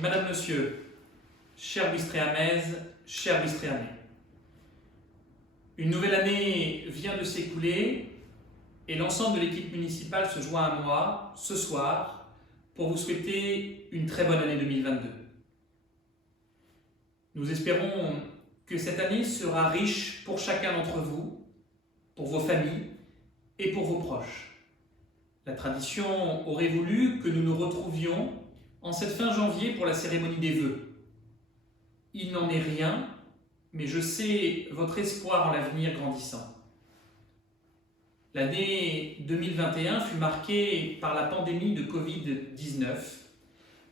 Madame, Monsieur, chers Bistréamaises, chers Bistréamais, une nouvelle année vient de s'écouler et l'ensemble de l'équipe municipale se joint à moi ce soir pour vous souhaiter une très bonne année 2022. Nous espérons que cette année sera riche pour chacun d'entre vous, pour vos familles et pour vos proches. La tradition aurait voulu que nous nous retrouvions en cette fin janvier pour la cérémonie des vœux. Il n'en est rien, mais je sais votre espoir en l'avenir grandissant. L'année 2021 fut marquée par la pandémie de Covid-19,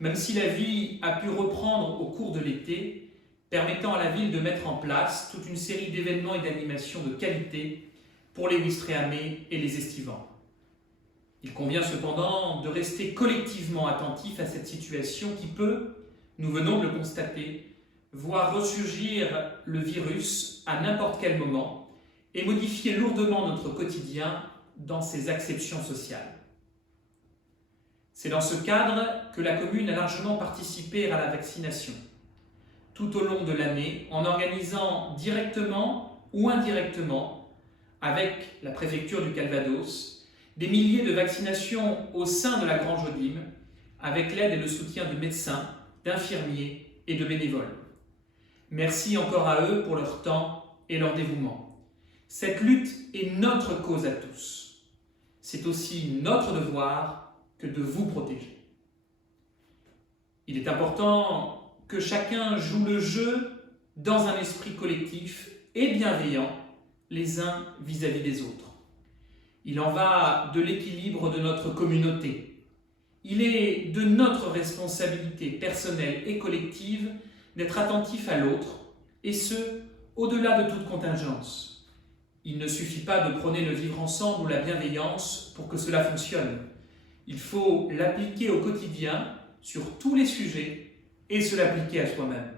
même si la vie a pu reprendre au cours de l'été, permettant à la ville de mettre en place toute une série d'événements et d'animations de qualité pour les Ouistrehαμais et les Estivants. Il convient cependant de rester collectivement attentif à cette situation qui peut, nous venons de le constater, voir ressurgir le virus à n'importe quel moment et modifier lourdement notre quotidien dans ses acceptions sociales. C'est dans ce cadre que la commune a largement participé à la vaccination, tout au long de l'année, en organisant directement ou indirectement, avec la préfecture du Calvados, des milliers de vaccinations au sein de la Grange Odime, avec l'aide et le soutien de médecins, d'infirmiers et de bénévoles. Merci encore à eux pour leur temps et leur dévouement. Cette lutte est notre cause à tous. C'est aussi notre devoir que de vous protéger. Il est important que chacun joue le jeu dans un esprit collectif et bienveillant les uns vis-à-vis des autres. Il en va de l'équilibre de notre communauté. Il est de notre responsabilité personnelle et collective d'être attentif à l'autre, et ce, au-delà de toute contingence. Il ne suffit pas de prôner le vivre ensemble ou la bienveillance pour que cela fonctionne. Il faut l'appliquer au quotidien, sur tous les sujets, et se l'appliquer à soi-même.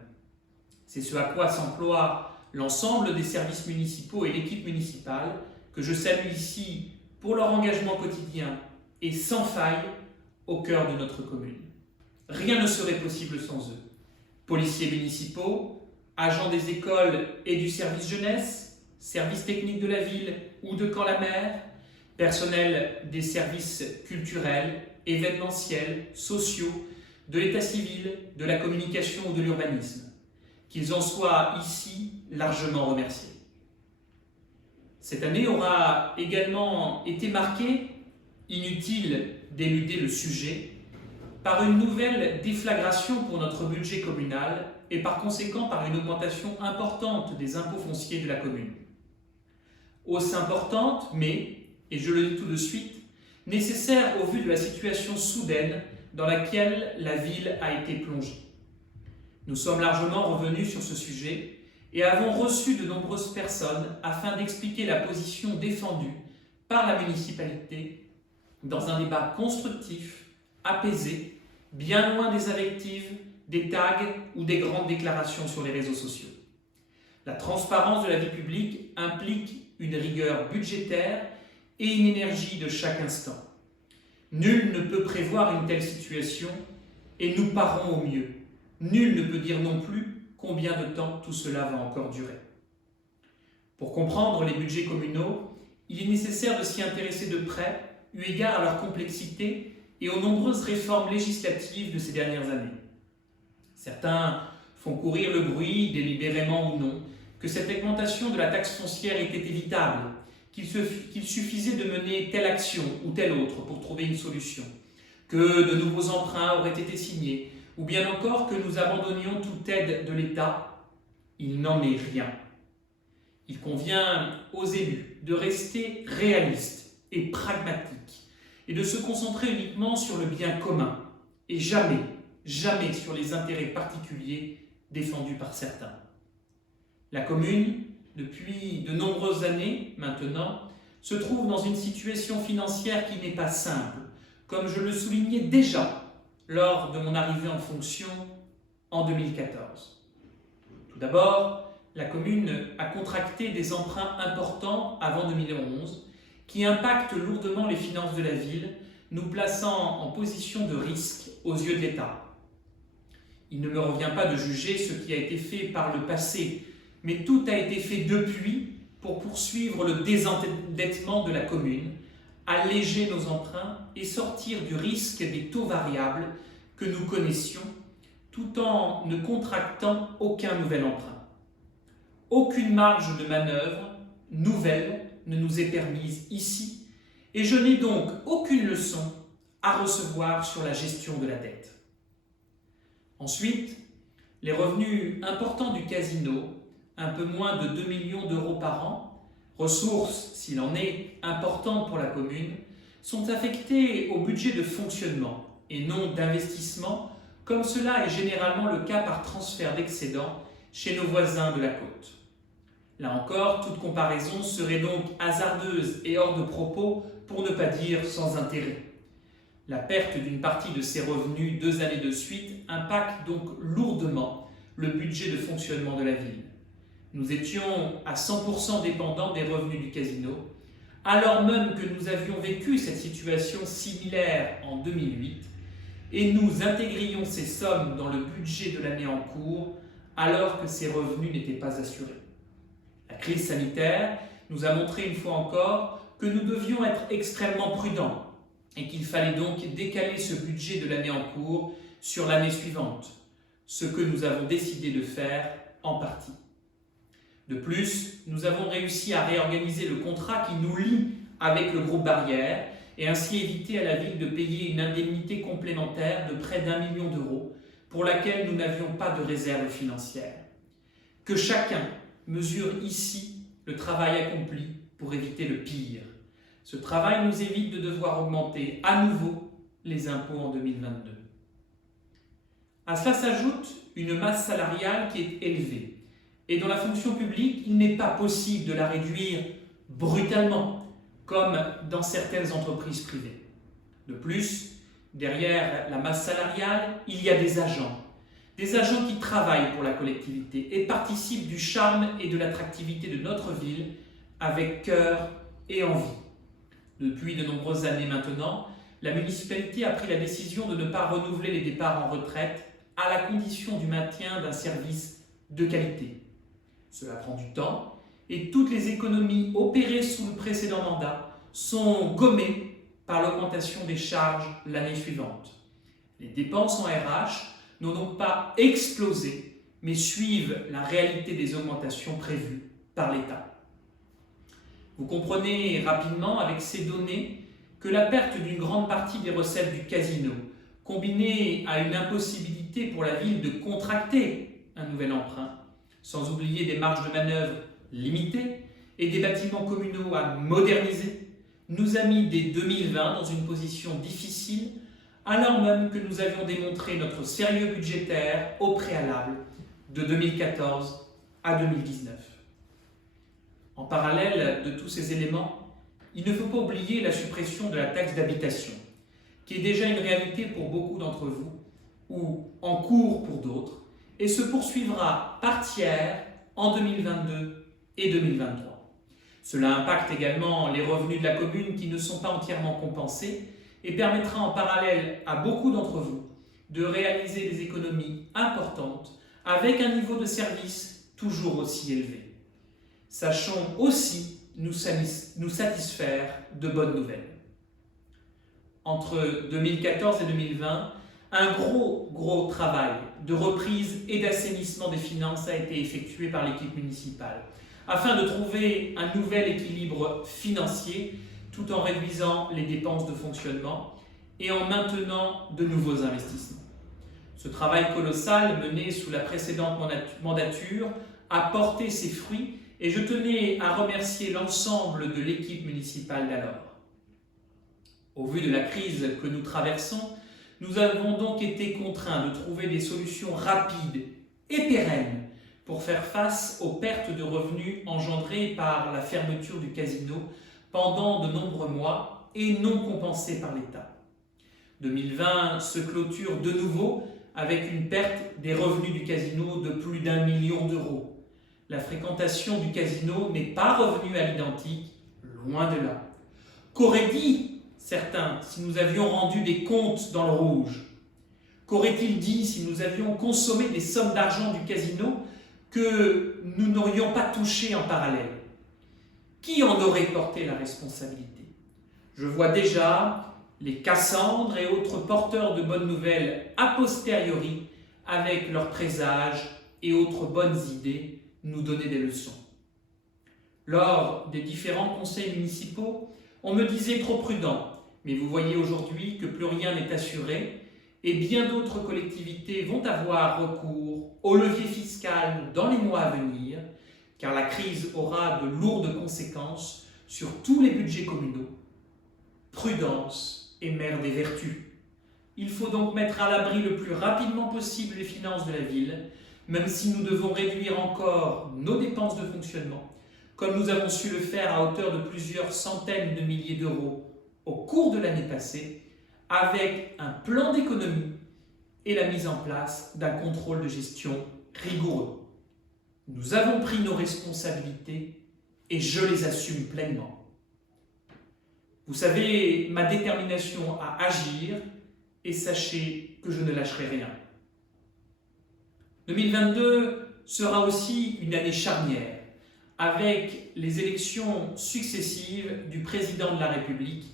C'est ce à quoi s'emploie l'ensemble des services municipaux et l'équipe municipale, que je salue ici pour leur engagement quotidien et sans faille au cœur de notre commune. Rien ne serait possible sans eux. Policiers municipaux, agents des écoles et du service jeunesse, services techniques de la ville ou de Camp-la-Mer, personnel des services culturels, événementiels, sociaux, de l'état civil, de la communication ou de l'urbanisme. Qu'ils en soient ici largement remerciés. Cette année aura également été marquée, inutile d'éluder le sujet, par une nouvelle déflagration pour notre budget communal et par conséquent par une augmentation importante des impôts fonciers de la commune. Hausse importante, mais, et je le dis tout de suite, nécessaire au vu de la situation soudaine dans laquelle la ville a été plongée. Nous sommes largement revenus sur ce sujet et avons reçu de nombreuses personnes afin d'expliquer la position défendue par la municipalité dans un débat constructif, apaisé, bien loin des invectives, des tags ou des grandes déclarations sur les réseaux sociaux. La transparence de la vie publique implique une rigueur budgétaire et une énergie de chaque instant. Nul ne peut prévoir une telle situation et nous parons au mieux. Nul ne peut dire non plus combien de temps tout cela va encore durer. Pour comprendre les budgets communaux, il est nécessaire de s'y intéresser de près, eu égard à leur complexité et aux nombreuses réformes législatives de ces dernières années. Certains font courir le bruit, délibérément ou non, que cette augmentation de la taxe foncière était évitable, qu'il suffisait de mener telle action ou telle autre pour trouver une solution, que de nouveaux emprunts auraient été signés, ou bien encore que nous abandonnions toute aide de l'État. Il n'en est rien. Il convient aux élus de rester réalistes et pragmatiques et de se concentrer uniquement sur le bien commun et jamais sur les intérêts particuliers défendus par certains. La commune, depuis de nombreuses années maintenant, se trouve dans une situation financière qui n'est pas simple, comme je le soulignais déjà lors de mon arrivée en fonction en 2014. Tout d'abord, la commune a contracté des emprunts importants avant 2011 qui impactent lourdement les finances de la ville, nous plaçant en position de risque aux yeux de l'État. Il ne me revient pas de juger ce qui a été fait par le passé, mais tout a été fait depuis pour poursuivre le désendettement de la commune, alléger nos emprunts et sortir du risque des taux variables que nous connaissions, tout en ne contractant aucun nouvel emprunt. Aucune marge de manœuvre nouvelle ne nous est permise ici, et je n'ai donc aucune leçon à recevoir sur la gestion de la dette. Ensuite, les revenus importants du casino, un peu moins de 2 millions d'euros par an, ressources, s'il en est, importantes pour la commune, sont affectés au budget de fonctionnement et non d'investissement, comme cela est généralement le cas par transfert d'excédents chez nos voisins de la côte. Là encore, toute comparaison serait donc hasardeuse et hors de propos, pour ne pas dire sans intérêt. La perte d'une partie de ces revenus 2 années de suite impacte donc lourdement le budget de fonctionnement de la ville. Nous étions à 100% dépendants des revenus du casino, alors même que nous avions vécu cette situation similaire en 2008, et nous intégrions ces sommes dans le budget de l'année en cours, alors que ces revenus n'étaient pas assurés. La crise sanitaire nous a montré une fois encore que nous devions être extrêmement prudents et qu'il fallait donc décaler ce budget de l'année en cours sur l'année suivante, ce que nous avons décidé de faire en partie. De plus, nous avons réussi à réorganiser le contrat qui nous lie avec le groupe Barrière et ainsi éviter à la ville de payer une indemnité complémentaire de près d'1 million d'euros pour laquelle nous n'avions pas de réserve financière. Que chacun mesure ici le travail accompli pour éviter le pire. Ce travail nous évite de devoir augmenter à nouveau les impôts en 2022. À cela s'ajoute une masse salariale qui est élevée. Et dans la fonction publique, il n'est pas possible de la réduire brutalement, comme dans certaines entreprises privées. De plus, derrière la masse salariale, il y a des agents qui travaillent pour la collectivité et participent du charme et de l'attractivité de notre ville avec cœur et envie. Depuis de nombreuses années maintenant, la municipalité a pris la décision de ne pas renouveler les départs en retraite à la condition du maintien d'un service de qualité. Cela prend du temps et toutes les économies opérées sous le précédent mandat sont gommées par l'augmentation des charges l'année suivante. Les dépenses en RH n'ont donc pas explosé, mais suivent la réalité des augmentations prévues par l'État. Vous comprenez rapidement avec ces données que la perte d'une grande partie des recettes du casino, combinée à une impossibilité pour la ville de contracter un nouvel emprunt, sans oublier des marges de manœuvre limitées et des bâtiments communaux à moderniser, nous a mis dès 2020 dans une position difficile, alors même que nous avions démontré notre sérieux budgétaire au préalable de 2014 à 2019. En parallèle de tous ces éléments, il ne faut pas oublier la suppression de la taxe d'habitation, qui est déjà une réalité pour beaucoup d'entre vous, ou en cours pour d'autres, et se poursuivra par tiers en 2022 et 2023. Cela impacte également les revenus de la commune qui ne sont pas entièrement compensés et permettra en parallèle à beaucoup d'entre vous de réaliser des économies importantes avec un niveau de service toujours aussi élevé. Sachons aussi nous satisfaire de bonnes nouvelles. Entre 2014 et 2020, un gros travail de reprise et d'assainissement des finances a été effectué par l'équipe municipale, afin de trouver un nouvel équilibre financier tout en réduisant les dépenses de fonctionnement et en maintenant de nouveaux investissements. Ce travail colossal mené sous la précédente mandature a porté ses fruits et je tenais à remercier l'ensemble de l'équipe municipale d'alors. Au vu de la crise que nous traversons, nous avons donc été contraints de trouver des solutions rapides et pérennes pour faire face aux pertes de revenus engendrées par la fermeture du casino pendant de nombreux mois et non compensées par l'État. 2020 se clôture de nouveau avec une perte des revenus du casino de plus d'1 million d'euros. La fréquentation du casino n'est pas revenue à l'identique, loin de là. Qu'auraient dit certains si nous avions rendu des comptes dans le rouge? Qu'aurait-il dit si nous avions consommé des sommes d'argent du casino que nous n'aurions pas touchées en parallèle? Qui en aurait porté la responsabilité? Je vois déjà les Cassandres et autres porteurs de bonnes nouvelles a posteriori, avec leurs présages et autres bonnes idées, nous donner des leçons. Lors des différents conseils municipaux, on me disait trop prudent, mais vous voyez aujourd'hui que plus rien n'est assuré et bien d'autres collectivités vont avoir recours au levier fiscal dans les mois à venir, car la crise aura de lourdes conséquences sur tous les budgets communaux. Prudence est mère des vertus. Il faut donc mettre à l'abri le plus rapidement possible les finances de la ville, même si nous devons réduire encore nos dépenses de fonctionnement, comme nous avons su le faire à hauteur de plusieurs centaines de milliers d'euros au cours de l'année passée, avec un plan d'économie et la mise en place d'un contrôle de gestion rigoureux. Nous avons pris nos responsabilités et je les assume pleinement. Vous savez ma détermination à agir et sachez que je ne lâcherai rien. 2022 sera aussi une année charnière, avec les élections successives du président de la République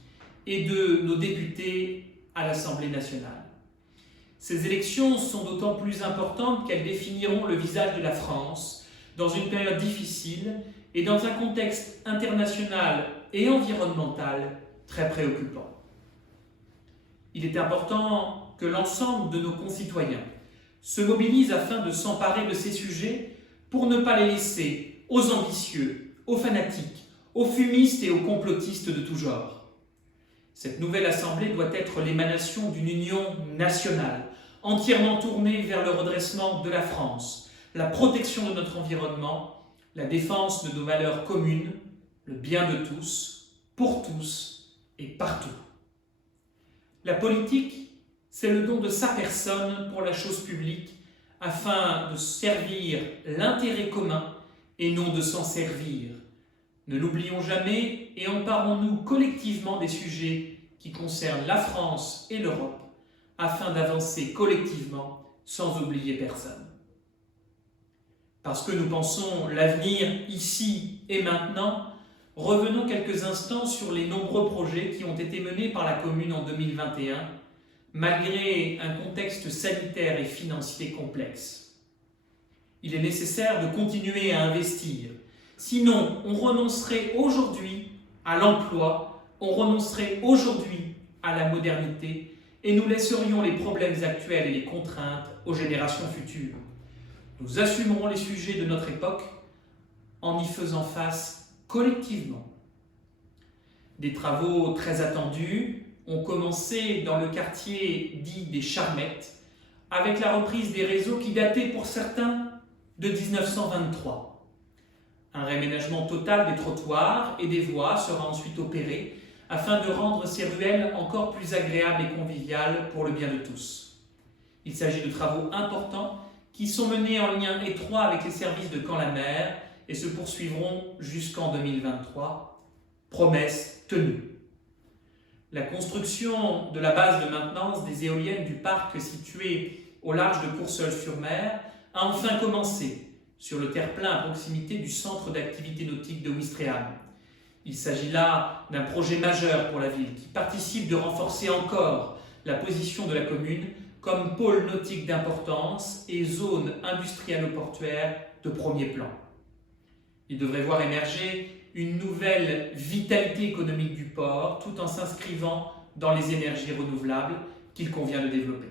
et de nos députés à l'Assemblée nationale. Ces élections sont d'autant plus importantes qu'elles définiront le visage de la France dans une période difficile et dans un contexte international et environnemental très préoccupant. Il est important que l'ensemble de nos concitoyens se mobilisent afin de s'emparer de ces sujets pour ne pas les laisser aux ambitieux, aux fanatiques, aux fumistes et aux complotistes de tout genre. Cette nouvelle assemblée doit être l'émanation d'une union nationale, entièrement tournée vers le redressement de la France, la protection de notre environnement, la défense de nos valeurs communes, le bien de tous, pour tous et partout. La politique, c'est le don de sa personne pour la chose publique, afin de servir l'intérêt commun et non de s'en servir. Ne l'oublions jamais et emparons-nous collectivement des sujets qui concernent la France et l'Europe, afin d'avancer collectivement sans oublier personne. Parce que nous pensons l'avenir ici et maintenant, revenons quelques instants sur les nombreux projets qui ont été menés par la commune en 2021, malgré un contexte sanitaire et financier complexe. Il est nécessaire de continuer à investir, sinon on renoncerait aujourd'hui à l'emploi, on renoncerait aujourd'hui à la modernité et nous laisserions les problèmes actuels et les contraintes aux générations futures. Nous assumerons les sujets de notre époque en y faisant face collectivement. Des travaux très attendus ont commencé dans le quartier dit des Charmettes, avec la reprise des réseaux qui dataient pour certains de 1923. Un réaménagement total des trottoirs et des voies sera ensuite opéré afin de rendre ces ruelles encore plus agréables et conviviales pour le bien de tous. Il s'agit de travaux importants qui sont menés en lien étroit avec les services de Camp-la-Mer et se poursuivront jusqu'en 2023. Promesse tenue. La construction de la base de maintenance des éoliennes du parc situé au large de Courseulles-sur-Mer a enfin commencé sur le terre-plein à proximité du centre d'activité nautique de Ouistreham. Il s'agit là d'un projet majeur pour la ville qui participe de renforcer encore la position de la commune comme pôle nautique d'importance et zone industrielle-portuaire de premier plan. Il devrait voir émerger une nouvelle vitalité économique du port tout en s'inscrivant dans les énergies renouvelables qu'il convient de développer.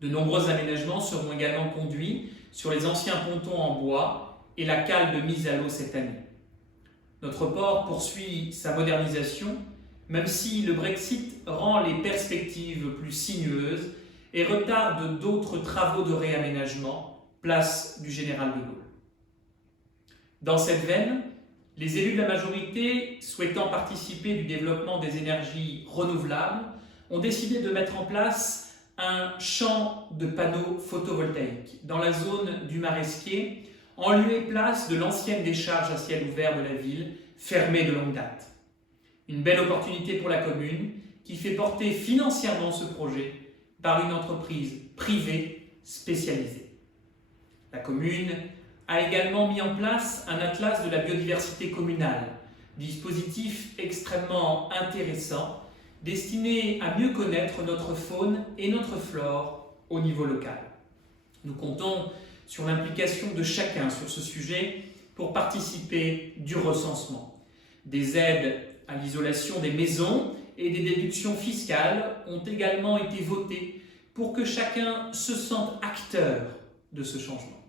De nombreux aménagements seront également conduits sur les anciens pontons en bois et la cale de mise à l'eau cette année. Notre port poursuit sa modernisation, même si le Brexit rend les perspectives plus sinueuses et retarde d'autres travaux de réaménagement, place du Général de Gaulle. Dans cette veine, les élus de la majorité, souhaitant participer du développement des énergies renouvelables, ont décidé de mettre en place un champ de panneaux photovoltaïques dans la zone du Maresquier, en lieu et place de l'ancienne décharge à ciel ouvert de la ville, fermée de longue date. Une belle opportunité pour la commune qui fait porter financièrement ce projet par une entreprise privée spécialisée. La commune a également mis en place un atlas de la biodiversité communale, dispositif extrêmement intéressant destiné à mieux connaître notre faune et notre flore au niveau local. Nous comptons sur l'implication de chacun sur ce sujet pour participer du recensement. Des aides à l'isolation des maisons et des déductions fiscales ont également été votées pour que chacun se sente acteur de ce changement.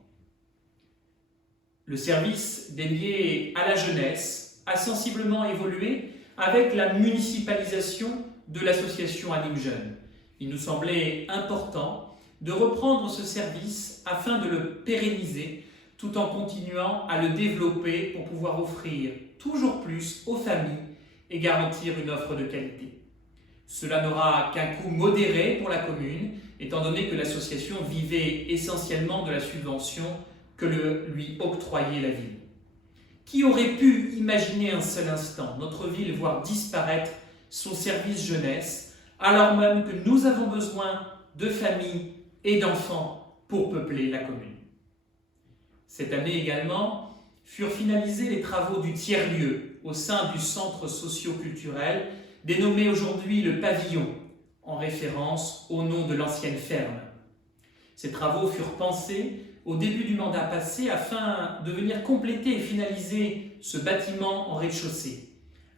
Le service dédié à la jeunesse a sensiblement évolué avec la municipalisation de l'association Anime Jeunes. Il nous semblait important de reprendre ce service afin de le pérenniser tout en continuant à le développer pour pouvoir offrir toujours plus aux familles et garantir une offre de qualité. Cela n'aura qu'un coût modéré pour la commune, étant donné que l'association vivait essentiellement de la subvention que lui octroyait la ville. Qui aurait pu imaginer un seul instant notre ville voir disparaître son service jeunesse, alors même que nous avons besoin de familles et d'enfants pour peupler la commune. Cette année également, furent finalisés les travaux du tiers-lieu au sein du centre socio-culturel, dénommé aujourd'hui le Pavillon, en référence au nom de l'ancienne ferme. Ces travaux furent pensés au début du mandat passé afin de venir compléter et finaliser ce bâtiment en rez-de-chaussée.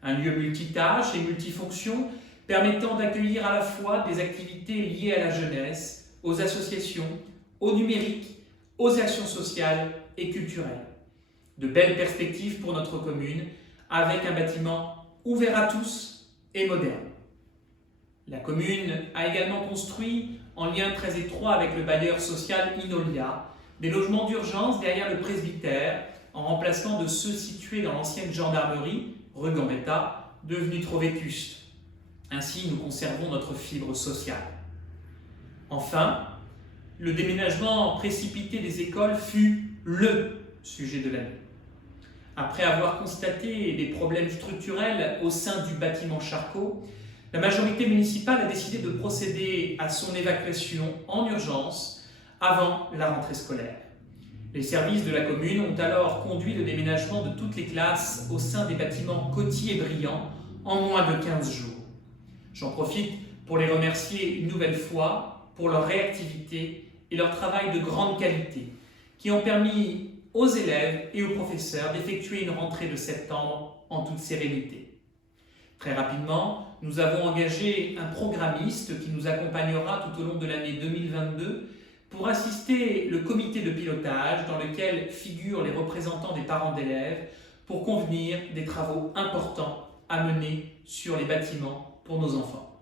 Un lieu multitâche et multifonction permettant d'accueillir à la fois des activités liées à la jeunesse, aux associations, au numérique, aux actions sociales et culturelles. De belles perspectives pour notre commune avec un bâtiment ouvert à tous et moderne. La commune a également construit, en lien très étroit avec le bailleur social Inolia, des logements d'urgence derrière le presbytère, en remplacement de ceux situés dans l'ancienne gendarmerie, rue Gambetta, devenue trop vétuste. Ainsi, nous conservons notre fibre sociale. Enfin, le déménagement précipité des écoles fut le sujet de l'année. Après avoir constaté des problèmes structurels au sein du bâtiment Charcot, la majorité municipale a décidé de procéder à son évacuation en urgence avant la rentrée scolaire. Les services de la commune ont alors conduit le déménagement de toutes les classes au sein des bâtiments Coty et Briand en moins de 15 jours. J'en profite pour les remercier une nouvelle fois pour leur réactivité et leur travail de grande qualité qui ont permis aux élèves et aux professeurs d'effectuer une rentrée de septembre en toute sérénité. Très rapidement, nous avons engagé un programmiste qui nous accompagnera tout au long de l'année 2022 pour assister le comité de pilotage dans lequel figurent les représentants des parents d'élèves pour convenir des travaux importants à mener sur les bâtiments pour nos enfants.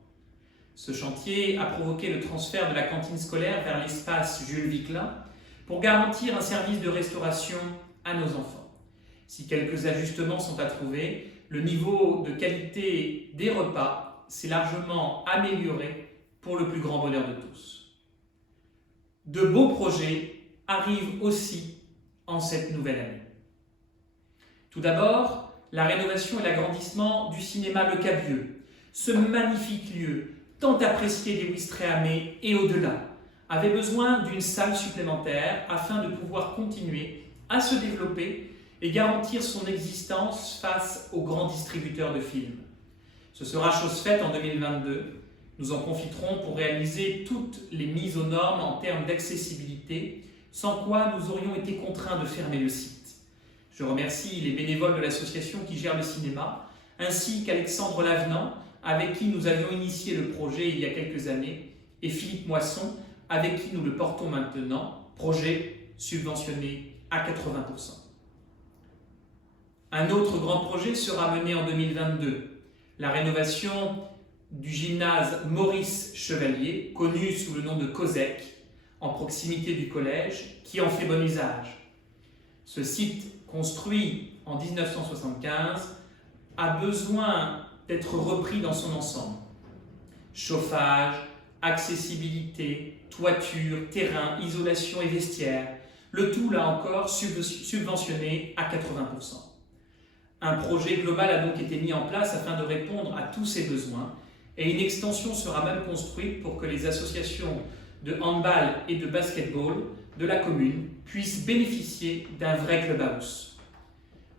Ce chantier a provoqué le transfert de la cantine scolaire vers l'espace Jules Viclin pour garantir un service de restauration à nos enfants. Si quelques ajustements sont à trouver, le niveau de qualité des repas s'est largement amélioré pour le plus grand bonheur de tous. De beaux projets arrivent aussi en cette nouvelle année. Tout d'abord, la rénovation et l'agrandissement du cinéma Le Cabieux, ce magnifique lieu tant apprécié des Ouistrehαμais et au-delà, avait besoin d'une salle supplémentaire afin de pouvoir continuer à se développer et garantir son existence face aux grands distributeurs de films. Ce sera chose faite en 2022. Nous en profiterons pour réaliser toutes les mises aux normes en termes d'accessibilité, sans quoi nous aurions été contraints de fermer le site. Je remercie les bénévoles de l'association qui gère le cinéma, ainsi qu'Alexandre Lavenant, avec qui nous avions initié le projet il y a quelques années, et Philippe Moisson, avec qui nous le portons maintenant, projet subventionné à 80%. Un autre grand projet sera mené en 2022, la rénovation du gymnase Maurice Chevalier, connu sous le nom de COSEC, en proximité du collège, qui en fait bon usage. Ce site, construit en 1975, a besoin d'être repris dans son ensemble. Chauffage, accessibilité, toiture, terrain, isolation et vestiaire, le tout là encore subventionné à 80%. Un projet global a donc été mis en place afin de répondre à tous ces besoins et une extension sera même construite pour que les associations de handball et de basketball de la commune puissent bénéficier d'un vrai clubhouse.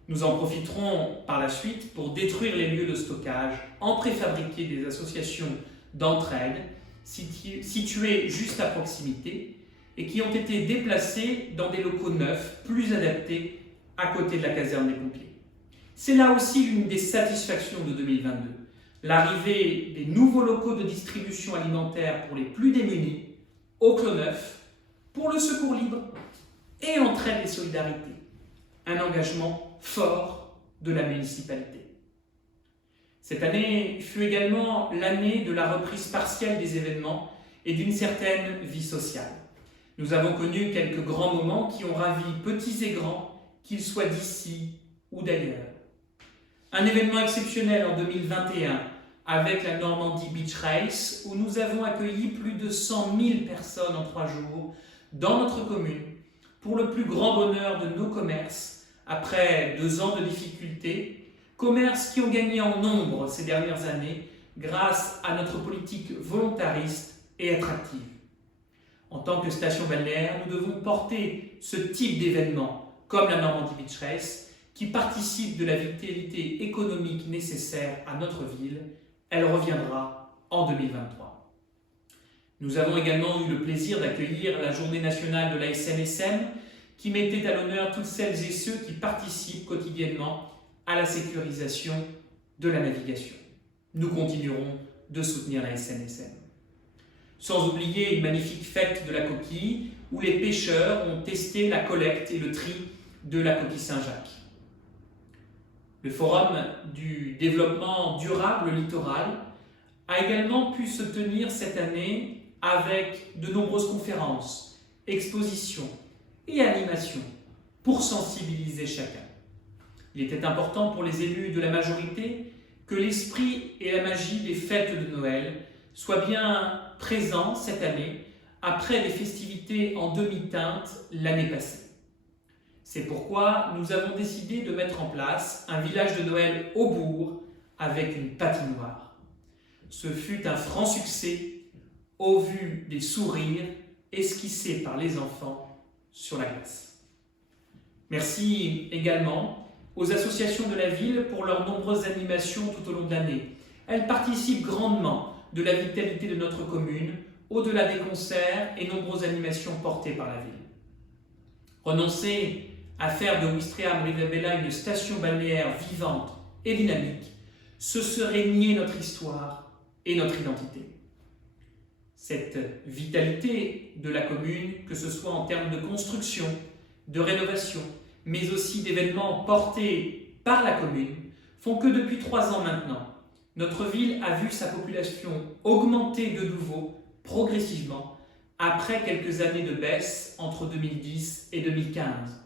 Nous en profiterons par la suite pour détruire les lieux de stockage en préfabriqué des associations d'entraide situées juste à proximité et qui ont été déplacés dans des locaux neufs plus adaptés à côté de la caserne des pompiers. C'est là aussi l'une des satisfactions de 2022, l'arrivée des nouveaux locaux de distribution alimentaire pour les plus démunis au Clos Neuf, pour le secours libre et entraide et solidarité. Un engagement fort de la municipalité. Cette année fut également l'année de la reprise partielle des événements et d'une certaine vie sociale. Nous avons connu quelques grands moments qui ont ravi petits et grands, qu'ils soient d'ici ou d'ailleurs. Un événement exceptionnel en 2021 avec la Normandie Beach Race où nous avons accueilli plus de 100 000 personnes en 3 jours dans notre commune pour le plus grand bonheur de nos commerces après 2 ans de difficultés, commerces qui ont gagné en nombre ces dernières années grâce à notre politique volontariste et attractive. En tant que station balnéaire, nous devons porter ce type d'événement, comme la Normandie Beach Race, qui participe de la vitalité économique nécessaire à notre ville. Elle reviendra en 2023. Nous avons également eu le plaisir d'accueillir la Journée nationale de la SNSM, qui mettait à l'honneur toutes celles et ceux qui participent quotidiennement à la sécurisation de la navigation. Nous continuerons de soutenir la SNSM. Sans oublier une magnifique fête de la coquille, où les pêcheurs ont testé la collecte et le tri de la coquille Saint-Jacques. Le Forum du développement durable littoral a également pu se tenir cette année avec de nombreuses conférences, expositions et animations pour sensibiliser chacun. Il était important pour les élus de la majorité que l'esprit et la magie des fêtes de Noël soient bien présents cette année après les festivités en demi-teinte l'année passée. C'est pourquoi nous avons décidé de mettre en place un village de Noël au bourg avec une patinoire. Ce fut un franc succès au vu des sourires esquissés par les enfants sur la glace. Merci également aux associations de la ville pour leurs nombreuses animations tout au long de l'année. Elles participent grandement de la vitalité de notre commune, au-delà des concerts et nombreuses animations portées par la ville. Renoncer à faire de Ouistreham Rivabella une station balnéaire vivante et dynamique, ce serait nier notre histoire et notre identité. Cette vitalité de la commune, que ce soit en termes de construction, de rénovation, mais aussi d'événements portés par la commune, font que depuis 3 ans maintenant, notre ville a vu sa population augmenter de nouveau, progressivement, après quelques années de baisse entre 2010 et 2015.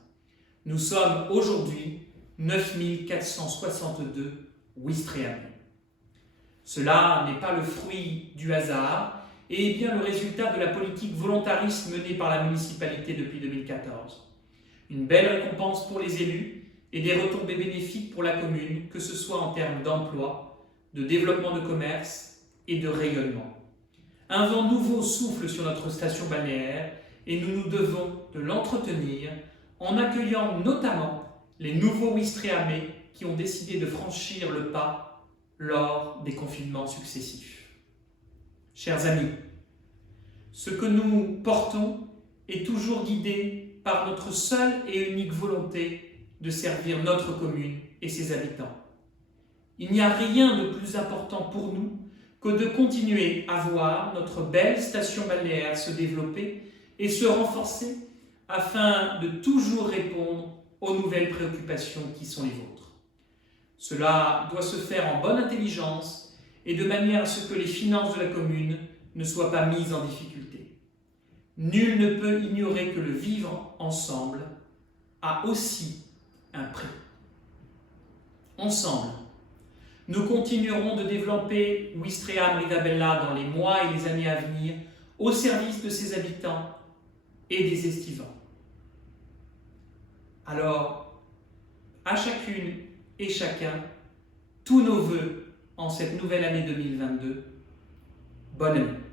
Nous sommes aujourd'hui 9462 Ouistrehamiens. Cela n'est pas le fruit du hasard et est bien le résultat de la politique volontariste menée par la municipalité depuis 2014. Une belle récompense pour les élus et des retombées bénéfiques pour la commune, que ce soit en termes d'emploi, de développement de commerce et de rayonnement. Un vent nouveau souffle sur notre station balnéaire et nous nous devons de l'entretenir en accueillant notamment les nouveaux Ouistréhamais qui ont décidé de franchir le pas lors des confinements successifs. Chers amis, ce que nous portons est toujours guidé par notre seule et unique volonté de servir notre commune et ses habitants. Il n'y a rien de plus important pour nous que de continuer à voir notre belle station balnéaire se développer et se renforcer afin de toujours répondre aux nouvelles préoccupations qui sont les vôtres. Cela doit se faire en bonne intelligence et de manière à ce que les finances de la commune ne soient pas mises en difficulté. Nul ne peut ignorer que le vivre ensemble a aussi un prix. Ensemble, nous continuerons de développer Ouistreham Rivabella dans les mois et les années à venir au service de ses habitants et des estivants. Alors, à chacune et chacun, tous nos vœux en cette nouvelle année 2022. Bonne année.